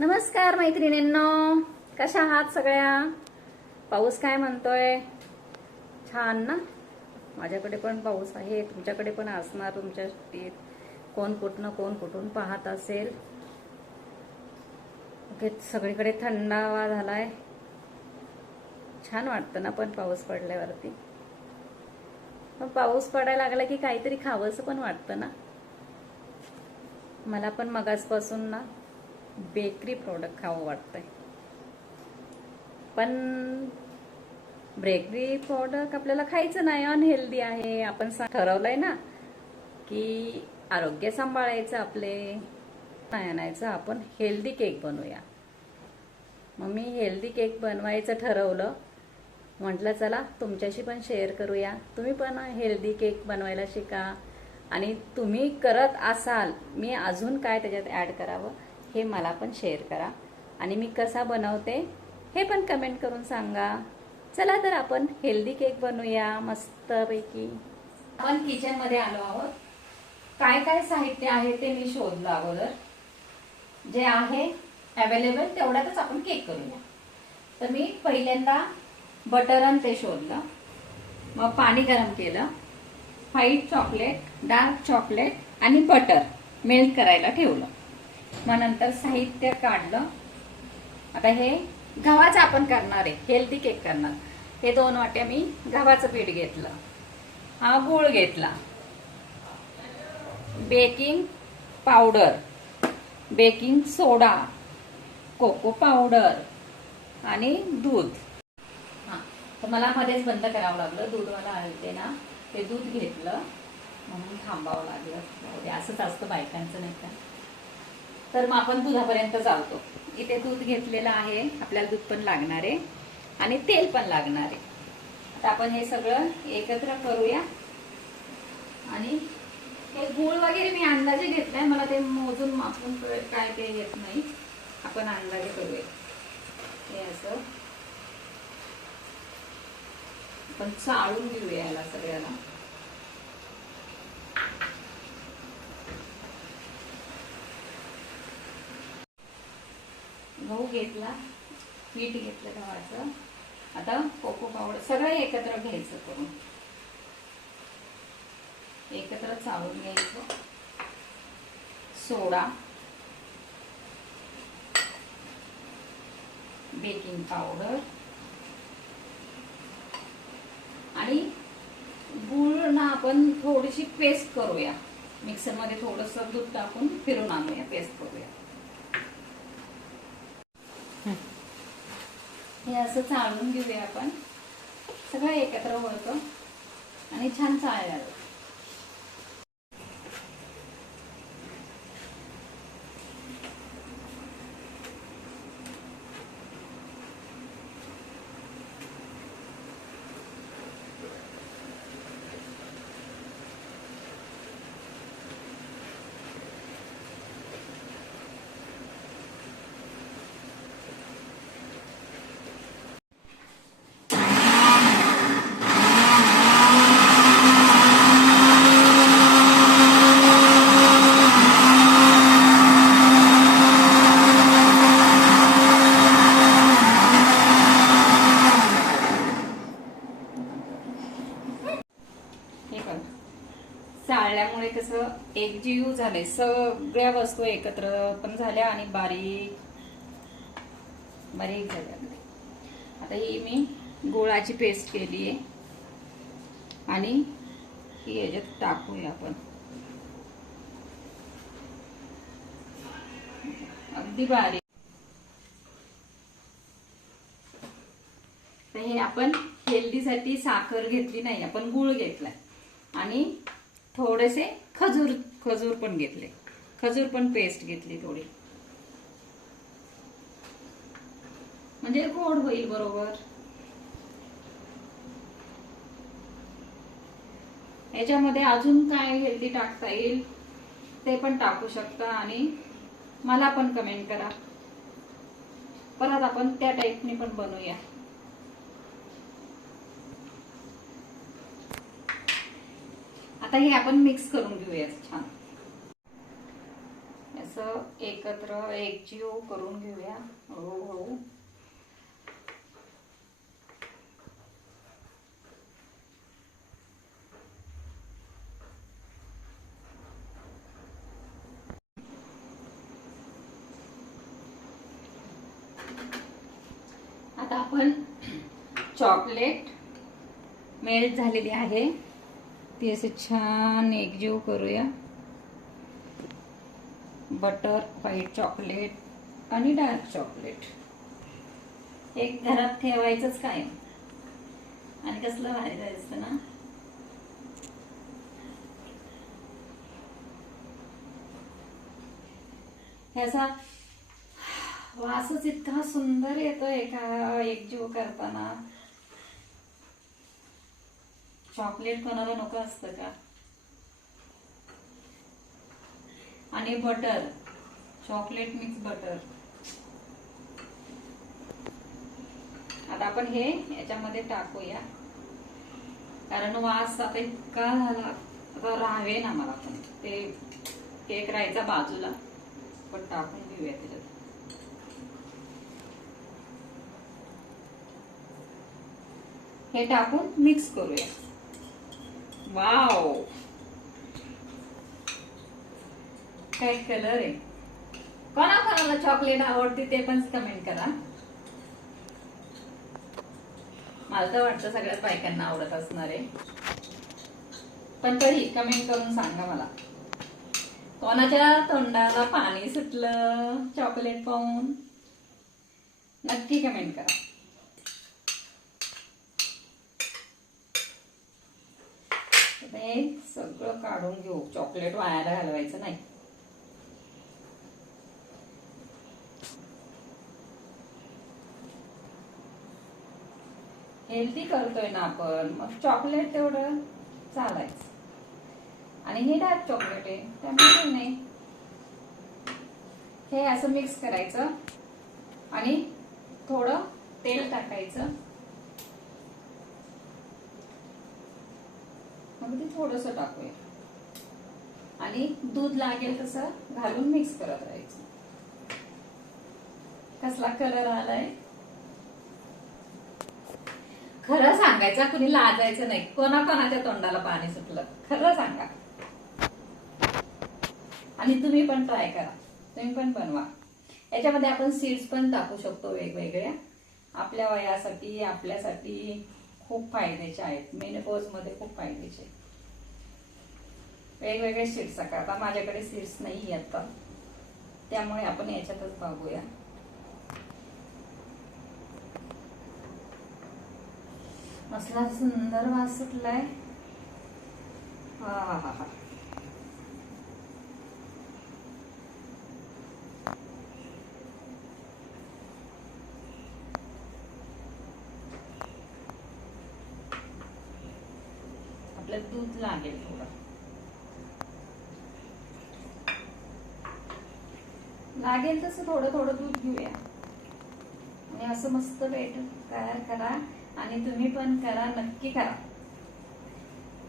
नमस्कार मैत्रिणींनो, कशा आहात सगळ्या? पाऊस काय म्हणतोय? छान ना. माझ्याकडे पण पाऊस आहे, तुमच्याकडे पण असणार. तुमच्या शेतीत कोण कुठून पाहत असेल. सगळीकडे थंडावा झालाय. छान वाटतं ना पण पाऊस पडल्यावरती. पण पाऊस पडायला लागला की काहीतरी खावंसं पण वाटतं ना. मला पण मगासपासून ना बेकरी प्रोडक्ट खावं वाटतंय. पण बेकरी प्रोडक्ट आपल्याला खायचं नाही, अनहेल्दी आहे. आपण ठरवलंय ना की आरोग्य सांभाळायचं आपले, नाही आणायचं. आपण हेल्दी केक बनवूया. मग मी हेल्दी केक बनवायचं ठरवलं. म्हटलं चला तुमच्याशी पण शेअर करूया. तुम्ही पण हेल्दी केक बनवायला शिका. आणि तुम्ही करत असाल, मी अजून काय त्याच्यात ॲड करावं हे मला पण शेअर करा. आणि मी कसा बनवते हे पण कमेंट करून सांगा. चला तर आपण हेल्दी केक बनवूया मस्तपैकी. आपण किचनमध्ये आलो आहोत. काय काय साहित्य आहे ते मी शोधलं अगोदर. जे आहे अवेलेबल तेवढ्यातच आपण केक करूया. तर मी पहिल्यांदा बटर आणि ते शोधलं. मग पाणी गरम केलं. व्हाईट चॉकलेट, डार्क चॉकलेट आणि बटर मेल्ट करायला ठेवलं. मग नंतर साहित्य काढलं. आता हे गव्हाचं आपण करणार आहे, हेल्दी केक करणार. हे 2 वाट्या मी गव्हाचं पीठ घेतलं. हा गूळ घेतला. बेकिंग पावडर, बेकिंग सोडा, कोको पावडर आणि दूध. तर मला मध्येच बंद करावं लागलं. दूध मला आलते ना, ते दूध घेतलं म्हणून थांबावं लागलं. असंच असतं बायकांचं, नाही का? तर मग आपण दुधापर्यंत चालतो. इथे दूध घेतलेलं आहे. आपल्याला दूध पण लागणार आहे आणि तेल पण लागणार आहे. आता आपण हे सगळं एकत्र करूया. आणि हे गूळ वगैरे मी अंदाजे घेतलाय. मला ते मोजून मापून काय ते येत नाही. आपण अंदाजे करूया. हे असं आपण चाळून घेऊया याला सगळ्याला. गहू घेतला, पीठ घेतलं गव्हाचं. आता कोको पावडर सगळं एकत्र घ्यायचं करून, एकत्र चाळून घ्यायचं. सोडा, बेकिंग पावडर आणि गूळ ना आपण थोडीशी पेस्ट करूया. मिक्सरमध्ये थोडंसं दूध टाकून फिरून आणूया, पेस्ट करूया. हे असं चाळून घेऊया आपण. सगळं एकत्र होतं आणि छान चाळायला. चाळल्यामुळे कसं एकजीव झाले, सगळ्या वस्तू एकत्र पण झाल्या आणि बारीक बारीक झाल्या. आता ही मी गोळाची पेस्ट केली आहे आणि ही याच्यात टाकूया आपण. अगदी बारीक. तर हे आपण हेल्दीसाठी साखर घेतली नाही, आपण गूळ घेतलाय आणि थोडेसे खजूर पण घेतले. खजूर पण पेस्ट घेतली थोडी, म्हणजे गोड होईल बरोबर. याच्यामध्ये अजून काय हेल्दी टाकता येईल ते पण टाकू शकता आणि मला पण कमेंट करा. परत आपण त्या टाईपने पण बनवूया. आता हे आपण मिक्स करून घेऊया छान. असं एकत्र एकजीव करून घेऊया हळूहळू. आता आपण चॉकलेट मेल्ट झालेली आहे ती असे छान एकजीव करूया. बटर, व्हाईट चॉकलेट आणि डार्क चॉकलेट एक घरात ठेवायचंच काय. आणि कसलं भारी असतं ना. ह्याचा वासच इतका सुंदर येतोय का एकजीव करताना. चॉकलेट कोणाला नको असतं का. आणि बटर, चॉकलेट मिक्स बटर. आता आपण हे याच्यामध्ये टाकूया कारण वास आता इतका झाला. आता राहावे ना मला पण ते केक राहायचा बाजूला, पण टाकून घेऊया त्याच्यात. हे टाकून मिक्स करूया. वाव, काय कलर आहे. कोणाला चॉकलेट आवडते ते पण कमेंट करा. मला तर वाटतं सगळ्याच बायकांना आवडत असणार आहे, पण तरी कमेंट करून सांगा मला कोणाच्या तोंडाला पाणी सुटलं चॉकलेट पाहून. नक्की कमेंट करा. हे सगळं काढून घेऊ. चॉकलेट वायाला घालवायचं नाही. हेल्दी करतोय ना आपण, मग चॉकलेट तेवढं चालायचं. आणि हे डार्क चॉकलेट आहे त्यामुळे नाही. हे असं मिक्स करायचं आणि थोडं तेल टाकायचं. मग ते थोडस टाकूया आणि दूध लागेल तसं घालून मिक्स करत राहायचं. कसला कलर आलाय. खरं सांगायचं, कुणी लाजायचं नाही. कोणाच्या तोंडाला पाणी सुटलं खरं सांगा. आणि तुम्ही पण ट्राय करा, तुम्ही पण बनवा. याच्यामध्ये आपण सीड्स पण टाकू शकतो वेगवेगळ्या. आपल्या वयासाठी आपल्यासाठी खूप फायद्याचे आहेत. मेनोपॉज मध्ये खूप फायद्याचे वेगवेगळे सीड्स टाका. आता माझ्याकडे सीड्स नाही आता, त्यामुळे आपण याच्यातच बघूया. असला सुंदर वास सुटलाय. हा हा हा हा. आपलं दूध लागेल थोडं. लागेल तसं थोडं थोडं दूध घेऊया आणि असं मस्त बेटर तयार करा. आणि तुम्ही पण करा, नक्की करा.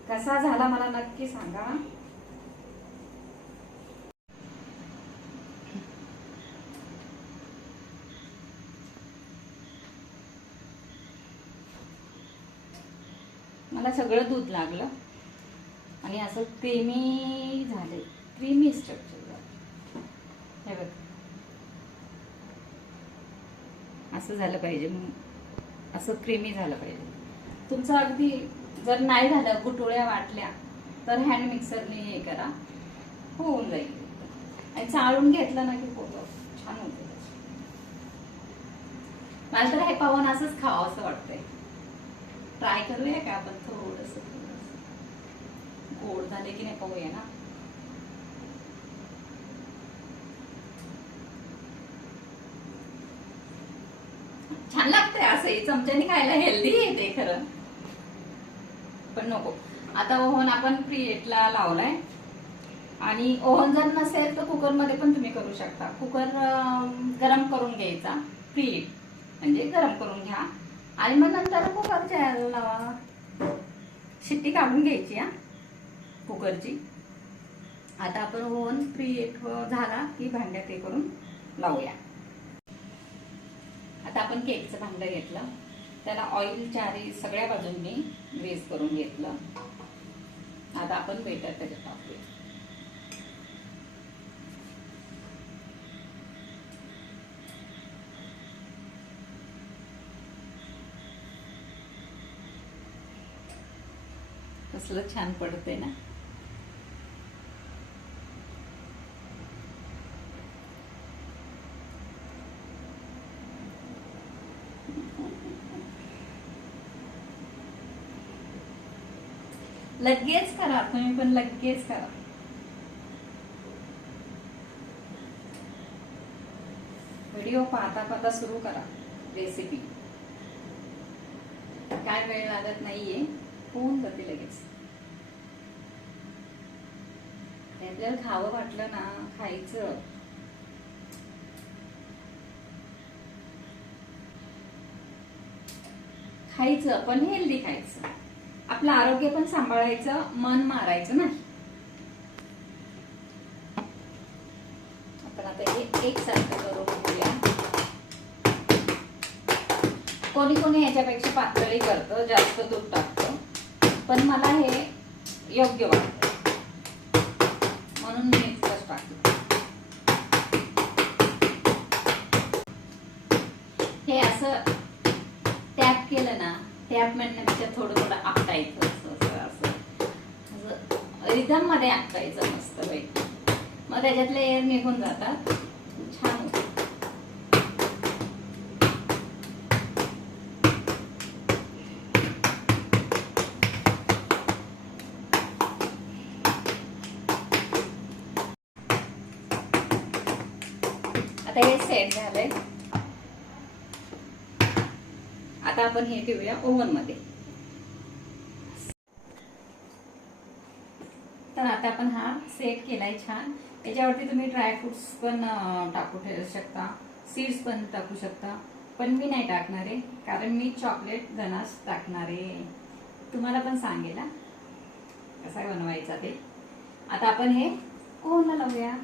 कसा झाला मला नक्की सांगा. मला सगळं दूध लागलं आणि असं क्रीमी झाले. क्रीमी स्ट्रक्चर झालं. हे बघ, असं झालं पाहिजे. असं क्रीमी झालं पाहिजे. तुमचं अगदी जर नाही झालं, गुटुळ्या वाटल्या तर हँड मिक्सरने हे करा, होऊन जाईल. आणि चाळून घेतलं ना की पोट छान होते. मला तर हे पाहून असंच खावं असं वाटतंय. ट्राय करूया का आपण. थोडस गोड झाले की नाही पाहूया ना. छान लागतंय असं चमच्याने खायला. हेल्दी येते खरं, पण नको. आता ओव्हन आपण प्रीहीटला लावलाय. आणि ओव्हन जर नसेल तर कुकर मध्ये पण तुम्ही करू शकता. कुकर गरम करून घ्यायचा. प्रीहीट म्हणजे गरम करून घ्या आणि मग नंतर कुकरच्या लावा. शिट्टी काढून घ्यायची हा कुकरची. आता आपण ओव्हन फ्री एक झाला की भांड्यात हे करून लावूया. आता आपण केकचं भांडं घेतलं, त्याला ऑइल चारी सगळ्या बाजूंनी ग्रीस करून घेतलं. आता आपण बेटर त्याच्यात टाकूया. कसलं छान पडते ना. लगेच करा तुम्ही पण, लगेच करा. व्हिडिओ पाहता पाहता सुरू करा रेसिपी. काय वेळ लागत नाहीये, होऊन जाते लगेच. आपल्याला खावं वाटलं ना, खायचं. खायचं पण हेल्दी खायचं. आपलं आरोग्य पण सांभाळायचं, मन मारायचं नाही. आपण आता हे एकसारखं करून घेऊया. कोणी कोणी याच्यापेक्षा पातळी करतं, जास्त दूध टाकतं, पण मला हे योग्य वाटतं म्हणून मी इतकंच टाकलं. हे असं टॅप केलं ना, टॅप म्हणण्यापेक्षा थोडं थोडं आपटायचं, असं रिदम मध्ये आपटायचं मस्त पैकी. मग त्याच्यातले एअर निघून जातात, छान होतं. आता हे सेट झालंय. आता आपण हे ठेवूया ओव्हन मध्ये. तर आता आपण हा सेट केलाय छान. याच्यावरती तुम्ही ड्रायफ्रुट्स पण टाकू शकता, सीड्स पण टाकू शकता, पण मी नाही टाकणार आहे कारण मी चॉकलेट गनाश टाकणार आहे. तुम्हाला पण सांगेल कसा बनवायचा ते. आता आपण हे ओव्हनला लावूया.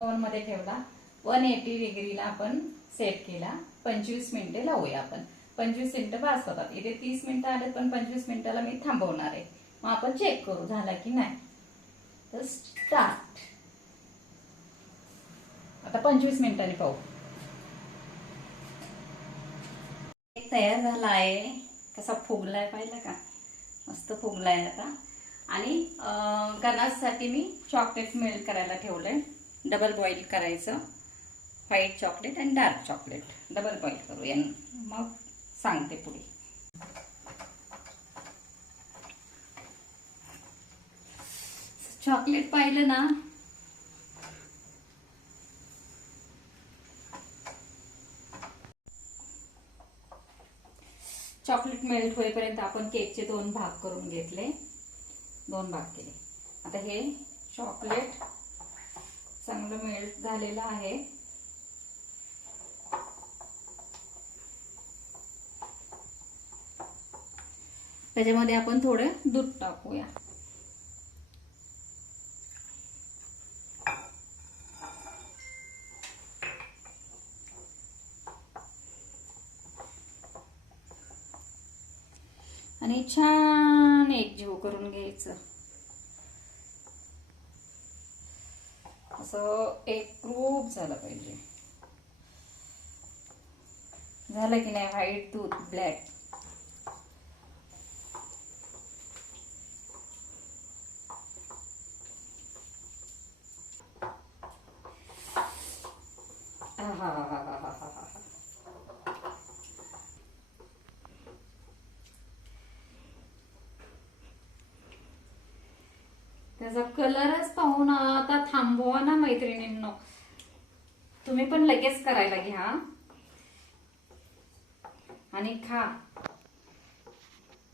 ओव्हन मध्ये ठेवला, 180 डिग्रीला आपण सेट केला. 25 मिनिटे लावूया आपण. 25 मिनिटं बास होतात. इथे 30 मिनिटं आले, पण 25 मिनिटाला मी थांबवणार आहे. मग आपण चेक करू झाला की नाही. तर स्टार्ट. आता 25 मिनिटांनी पाहू. तयार झाला आहे. कसा फुगलाय पाहिलं का, मस्त फुगलाय. आता आणि गनाशसाठी मी चॉकलेट मेल्ट करायला ठेवलंय. डबल बॉईल करायचं. व्हाईट चॉकलेट आणि डार्क चॉकलेट डबल बॉईल करूया, मग सांगते पुढे. चॉकलेट पाहिलं ना, चॉकलेट मेल्ट होईपर्यंत आपण केकचे 2 भाग करून घेतले. 2 भाग केले. आता हे चॉकलेट चांगलं मेल्ट झालेलं आहे. त्याच्यामध्ये आपण थोडं दूध टाकूया. आणि छान एकजीव करून घ्यायचं. असं एकरूप झालं पाहिजे. झालं की नाही. व्हाईट दूध, ब्लॅक. त्याचा कलरच पाहून आता थांबवा ना मैत्रिणींनो. तुम्ही पण लगेच करायला घ्या आणि खा.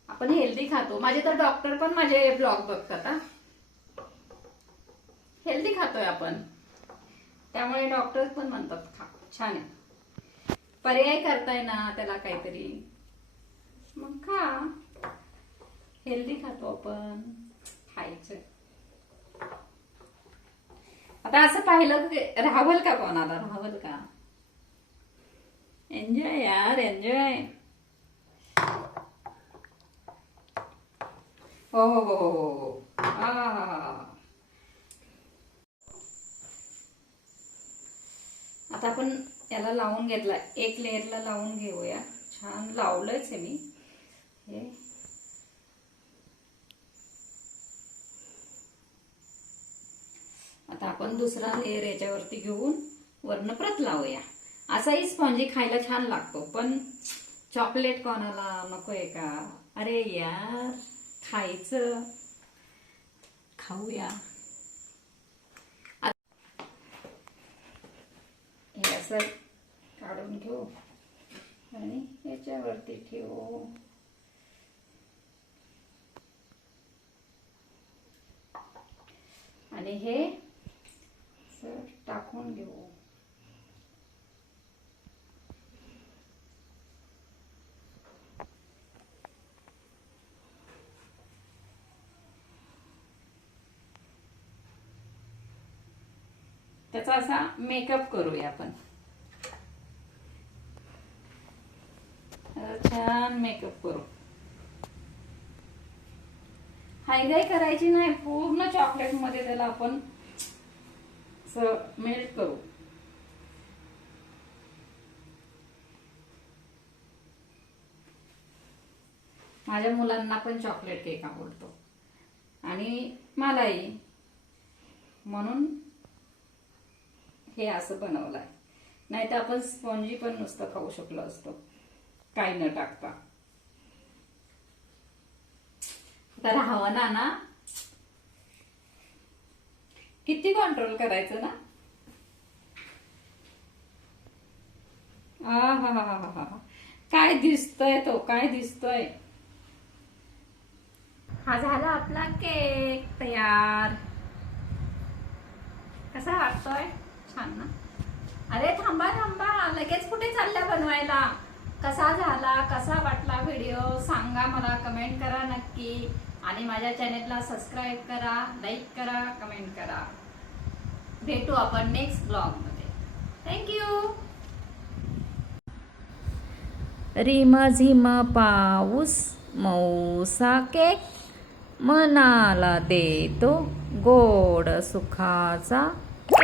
आपण हेल्दी खातो. माझे तर डॉक्टर पण माझे ब्लॉग बघतात. हेल्दी खातोय आपण. त्यामुळे डॉक्टर पण म्हणतात खा, छान आहे. पर्याय करताय ना त्याला काहीतरी, मग खा. हेल्दी खातो आपण, खायचं. आता असं पाहिलं की राहवल का कोणाला, राहवल का? एन्जॉय यार, एन्जॉय. हो हो हो हो हो. आता आपण याला लावून घेतला, एक लेअरला लावून घेऊया. छान लावलंच आहे मी हे. आता आपण दुसरा लेअर याच्यावरती घेऊन वरनं परत लावूया. असाही स्पॉन्जी खायला छान लागतो, पण चॉकलेट कोणाला नकोय का? अरे यार, खायचं, खाऊया. हे असं काढून घेऊ आणि याच्यावरती ठेवू. आणि हे टाकून घेऊ. त्याचा असा मेकअप करूया आपण. छान मेकअप करू. हायगाई करायची नाही, पूर्ण चॉकलेट मध्ये त्याला आपण मेल्ट करू. माझ्या मुलांना पण चॉकलेट केक आवडतो आणि मलाही, म्हणून हे असं बनवलंय. नाही तर आपण स्पॉन्जी पण नुसतं खाऊ शकलो असतो, काही न टाकता. तर हवं ना, किती कंट्रोल करायचं ना. हा, काय दिसतोय तो, काय दिसतोय. हा झाला आपला केक तयार. कसा वाटतोय? छान ना. अरे थांबा थांबा, लगेच कुठे चालल्या बनवायला? कसा झाला, कसा वाटला व्हिडिओ सांगा मला, कमेंट करा नक्की. आणि माझ्या चॅनेलला सबस्क्राईब करा, लाईक करा, कमेंट करा. भेटू आपण नेक्स्ट ब्लॉग मध्ये. थँक्यू. रिम झिम पाऊस, मौसा केक मनाला देतो गोड सुखाचा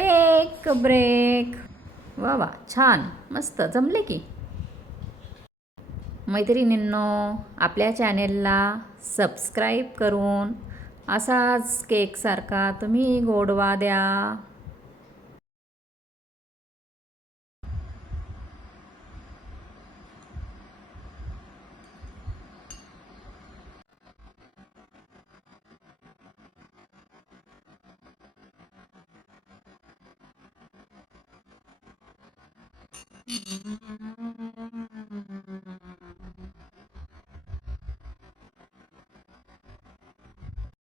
एक ब्रेक. वा वा, छान, मस्त जमले की. मैत्रिणींनो, आपल्या चॅनेलला सबस्क्राईब करून असाच केकसारखा तुम्ही गोडवा द्या.